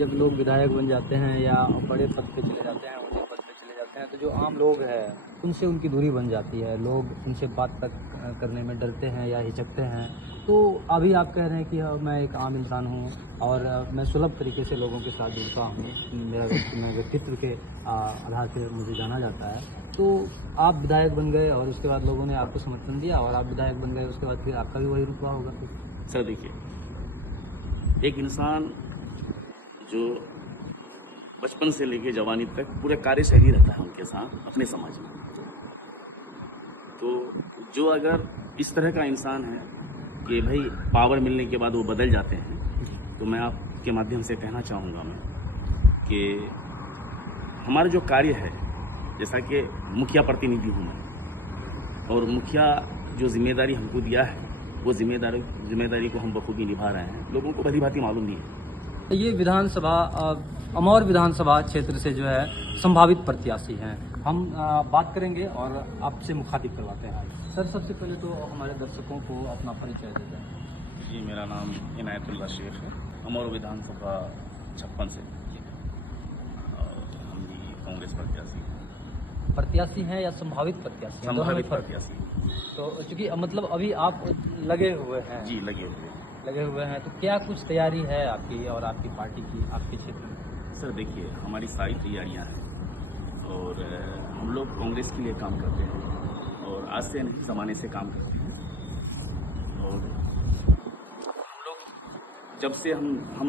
जब लोग विधायक बन जाते हैं या बड़े पद पे चले जाते हैं, ऊँचे पद पे चले जाते हैं, तो जो आम लोग हैं, उनसे उनकी दूरी बन जाती है। लोग उनसे बात तक करने में डरते हैं या हिचकते हैं। तो अभी आप कह रहे हैं कि हाँ, मैं एक आम इंसान हूँ और मैं सुलभ तरीके से लोगों के साथ जुड़ता हूँ। मैं व्यक्तित्व के आधार पे मुझे जाना जाता है। तो आप विधायक बन गए और उसके बाद लोगों ने आपको समर्थन दिया और आप विधायक बन गए, उसके बाद फिर आपका भी वही रुतबा होगा फिर? सर देखिए, एक इंसान जो बचपन से लेके जवानी तक पूरे कार्यशैली रहता है उनके साथ अपने समाज में, तो जो अगर इस तरह का इंसान है कि भाई पावर मिलने के बाद वो बदल जाते हैं, तो मैं आपके माध्यम से कहना चाहूँगा मैं कि हमारा जो कार्य है, जैसा कि मुखिया प्रतिनिधि हूँ मैं, और मुखिया जो जिम्मेदारी हमको दिया है, वो जिम्मेदारी को हम बखूबी निभा रहे हैं। लोगों को भली भांति मालूम भी है। ये विधानसभा अमौर विधानसभा क्षेत्र से जो है संभावित प्रत्याशी हैं। हम बात करेंगे और आपसे मुखातिब करवाते हैं। सर, सबसे पहले तो हमारे दर्शकों को अपना परिचय दे दें। जी, मेरा नाम इनायतुल्लाह शेख है, अमौर विधानसभा 56 से, और हम भी कांग्रेस प्रत्याशी हैं या संभावित प्रत्याशी? संभावित प्रत्याशी। तो चूंकि मतलब अभी आप लगे हुए हैं। जी, लगे हुए हैं। तो क्या कुछ तैयारी है आपकी और आपकी पार्टी की आपके क्षेत्र में? सर देखिए, हमारी सारी तैयारियां हैं और हम लोग कांग्रेस के लिए काम करते हैं और आज से नहीं ज़माने से काम करते हैं। और हम लोग जब से हम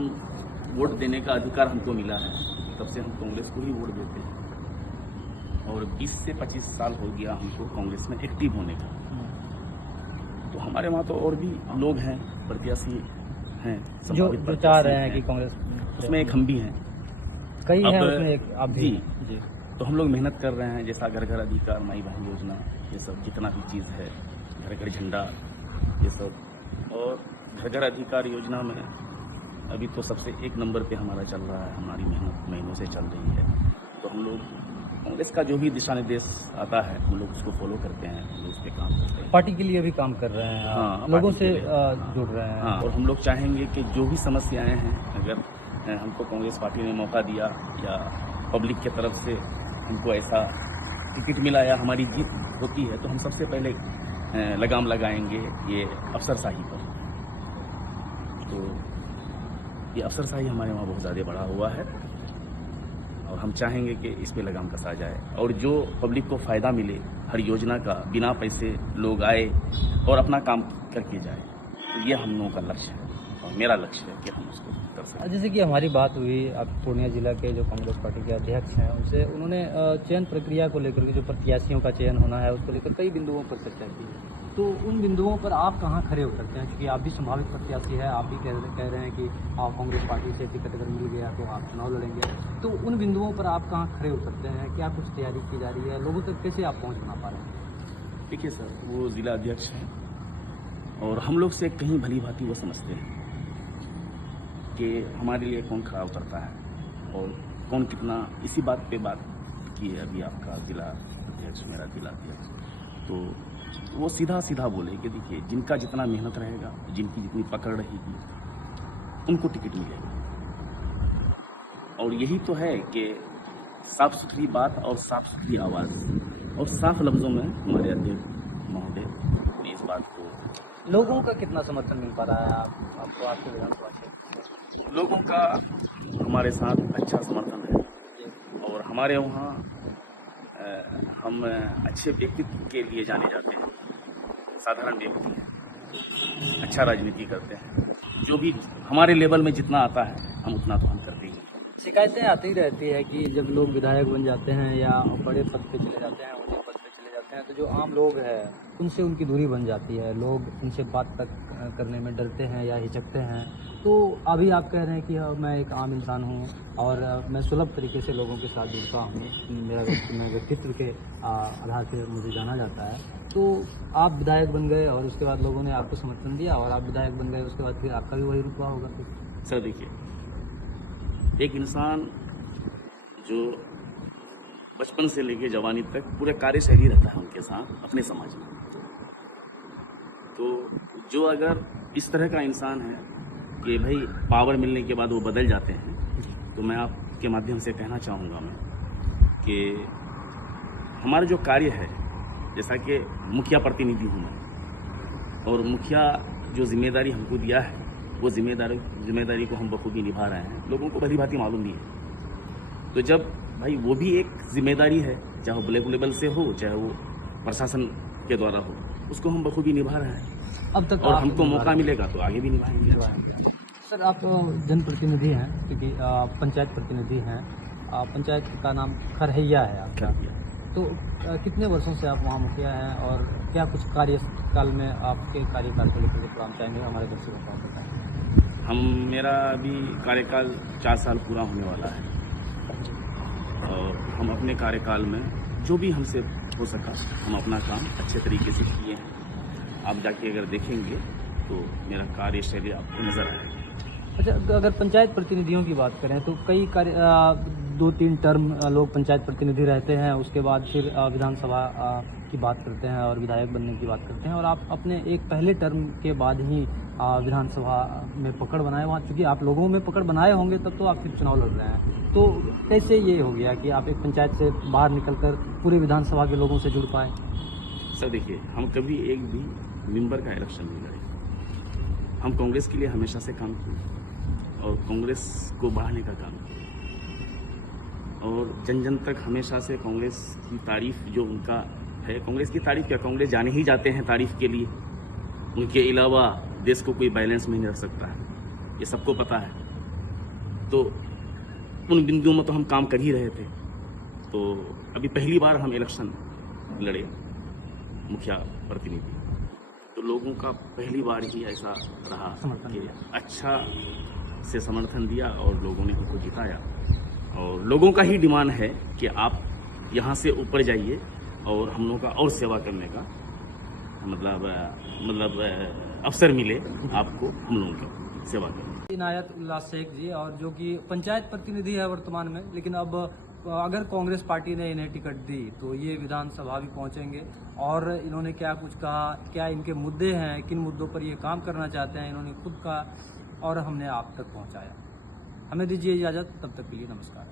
वोट देने का अधिकार हमको मिला है, तब से हम कांग्रेस को ही वोट देते हैं और 20 से 25 साल हो गया हमको कांग्रेस में एक्टिव होने का। तो हमारे वहाँ तो और भी लोग हैं, प्रत्याशी हैं जो चाह रहे हैं कि कांग्रेस, उसमें एक हम भी हैं, कई हैं उसमें एक आप भी। जी। तो हम लोग मेहनत कर रहे हैं, जैसा घर घर अधिकार, माई बहन योजना, ये सब जितना भी चीज़ है, घर घर झंडा, ये सब। और घर घर अधिकार योजना में अभी तो सबसे एक नंबर पे हमारा चल रहा है, हमारी मेहनत महीनों से चल रही है। तो हम लोग कांग्रेस का जो भी दिशा निर्देश आता है, हम लोग उसको फॉलो करते हैं, हम लोग उस पर काम करते हैं। पार्टी के लिए भी काम कर रहे हैं। हाँ, लोगों से जुड़ रहे हैं। हाँ, और हम लोग चाहेंगे कि जो भी समस्याएं हैं, अगर हमको कांग्रेस पार्टी ने मौका दिया या पब्लिक के तरफ से हमको ऐसा टिकट मिला या हमारी जीत होती है, तो हम सबसे पहले लगाम लगाएंगे ये अफसरशाही पर। तो ये अफसरशाही हमारे वहाँ बहुत ज़्यादा बढ़ा हुआ है और हम चाहेंगे कि इस पे लगाम कसा जाए और जो पब्लिक को फ़ायदा मिले हर योजना का, बिना पैसे लोग आए और अपना काम करके जाए। तो ये हम लोगों का लक्ष्य है और मेरा लक्ष्य है कि हम उसको कर सकें। जैसे कि हमारी बात हुई, आप पूर्णिया जिला के जो कांग्रेस पार्टी के अध्यक्ष हैं, उनसे उन्होंने चयन प्रक्रिया को लेकर के, जो प्रत्याशियों का चयन होना है उसको लेकर कई बिंदुओं पर चर्चा की है। तो उन बिंदुओं पर आप कहाँ खड़े उतरते हैं? क्योंकि आप भी संभावित प्रत्याशी है, आप भी कह रहे हैं कि आप कांग्रेस पार्टी से टिकट अगर मिल गया तो आप चुनाव लड़ेंगे। तो उन बिंदुओं पर आप कहाँ खड़े उतरते हैं? क्या कुछ तैयारी की जा रही है? लोगों तक कैसे आप पहुँच बना पा रहे हैं? देखिए सर, वो जिला अध्यक्ष हैं और हम लोग से कहीं भली भांति वो समझते हैं कि हमारे लिए कौन खड़ा उतरता है और कौन कितना। इसी बात पे बात की है अभी आपका जिला अध्यक्ष, मेरा जिला अध्यक्ष। तो वो सीधा बोले कि देखिए, जिनका जितना मेहनत रहेगा, जिनकी जितनी पकड़ रहेगी, उनको टिकट मिलेगा। और यही तो है कि साफ सुथरी बात और साफ सुथरी आवाज़ और साफ लफ्ज़ों में हमारे अध्यक्ष महोदय ने इस बात को। लोगों का कितना समर्थन मिल पा रहा है आपको आपके विधानसभा क्षेत्र? लोगों का हमारे साथ अच्छा समर्थन है और हमारे वहाँ हम अच्छे व्यक्तित्व के लिए जाने जाते हैं। साधारण व्यक्ति हैं, अच्छा राजनीति करते हैं। जो भी हमारे लेवल में जितना आता है, हम उतना तो हम करते ही हैं। शिकायतें आती रहती है कि जब लोग विधायक बन जाते हैं या बड़े पद पे चले जाते हैं, ऊँचे पद पे चले जाते हैं, तो जो आम लोग हैं, उनसे उनकी दूरी बन जाती है। लोग उनसे बात तक करने में डरते हैं या हिचकते हैं। तो अभी आप कह रहे हैं कि हाँ, मैं एक आम इंसान हूँ और मैं सुलभ तरीके से लोगों के साथ जुड़ता हूँ। मैं व्यक्तित्व के आधार पे मुझे जाना जाता है। तो आप विधायक बन गए और उसके बाद लोगों ने आपको समर्थन दिया और आप विधायक बन गए, उसके बाद फिर आपका भी वही रुतबा होगा फिर? सर देखिए, एक इंसान जो बचपन से लेके जवानी तक पूरे कार्यशैली रहता है उनके साथ अपने समाज में, तो जो अगर इस तरह का इंसान है कि भाई पावर मिलने के बाद वो बदल जाते हैं, तो मैं आपके माध्यम से कहना चाहूँगा मैं कि हमारा जो कार्य है, जैसा कि मुखिया प्रतिनिधि हूँ मैं, और मुखिया जो जिम्मेदारी हमको दिया है वो जिम्मेदारी को हम बखूबी निभा रहे हैं। लोगों को भली भांति मालूम भी है। तो जब भाई वो भी एक जिम्मेदारी है, चाहे वो ब्लॉक लेवल से हो, चाहे वो प्रशासन के द्वारा हो, उसको हम बखूबी निभा रहे हैं। अब तक और आप हमको निभा मौका रहे मिलेगा तो आगे भी निभाएंगे। हैं। सर, आप जनप्रतिनिधि हैं, क्योंकि पंचायत प्रतिनिधि हैं। पंचायत का नाम खरहैया है आपका। तो कितने वर्षों से आप वहाँ मुखिया हैं, और क्या कुछ कार्यकाल में आपके कार्यकाल को लेकर के प्लान चाहेंगे हमारे दर्शकों को बताएं? मेरा अभी कार्यकाल 4 साल पूरा होने वाला है, और हम अपने कार्यकाल में जो भी हमसे हो सका हम अपना काम अच्छे तरीके से किए हैं। आप जाके अगर देखेंगे तो मेरा कार्यशैली आपको नज़र आएगा। अच्छा, अगर पंचायत प्रतिनिधियों की बात करें तो कई 2-3 टर्म लोग पंचायत प्रतिनिधि रहते हैं, उसके बाद फिर विधानसभा की बात करते हैं और विधायक बनने की बात करते हैं, और आप अपने एक पहले टर्म के बाद ही विधानसभा में पकड़ बनाए। वहाँ चूँकि आप लोगों में पकड़ बनाए होंगे तब तो आप फिर चुनाव लड़ रहे हैं, तो कैसे ये हो गया कि आप एक पंचायत से बाहर निकलकर पूरे विधानसभा के लोगों से जुड़ पाए? सर देखिए, हम कभी एक भी मेंबर का इलेक्शन नहीं लड़े। हम कांग्रेस के लिए हमेशा से काम किए और कांग्रेस को बढ़ाने का काम किया, और जन जन तक हमेशा से कांग्रेस की तारीफ जो उनका है, कांग्रेस की तारीफ क्या, कांग्रेस जाने ही जाते हैं तारीफ के लिए। उनके अलावा देश को कोई बैलेंस में नहीं रख सकता है, ये सबको पता है। तो उन बिंदुओं में तो हम काम कर ही रहे थे। तो अभी पहली बार हम इलेक्शन लड़े मुखिया प्रतिनिधि, तो लोगों का पहली बार ही ऐसा रहा कि अच्छा से समर्थन दिया और लोगों ने हमको जिताया। और लोगों का ही डिमांड है कि आप यहाँ से ऊपर जाइए और हम लोगों का और सेवा करने का मतलब अवसर मिले आपको हम लोगों की सेवा करने। इनायतुल्लाह शेख जी, और जो कि पंचायत प्रतिनिधि है वर्तमान में, लेकिन अब अगर कांग्रेस पार्टी ने इन्हें टिकट दी तो ये विधानसभा भी पहुंचेंगे, और इन्होंने क्या कुछ कहा, क्या इनके मुद्दे हैं, किन मुद्दों पर ये काम करना चाहते हैं, इन्होंने खुद कहा और हमने आप तक पहुंचाया। हमें दीजिए इजाज़त, तब तक के लिए नमस्कार।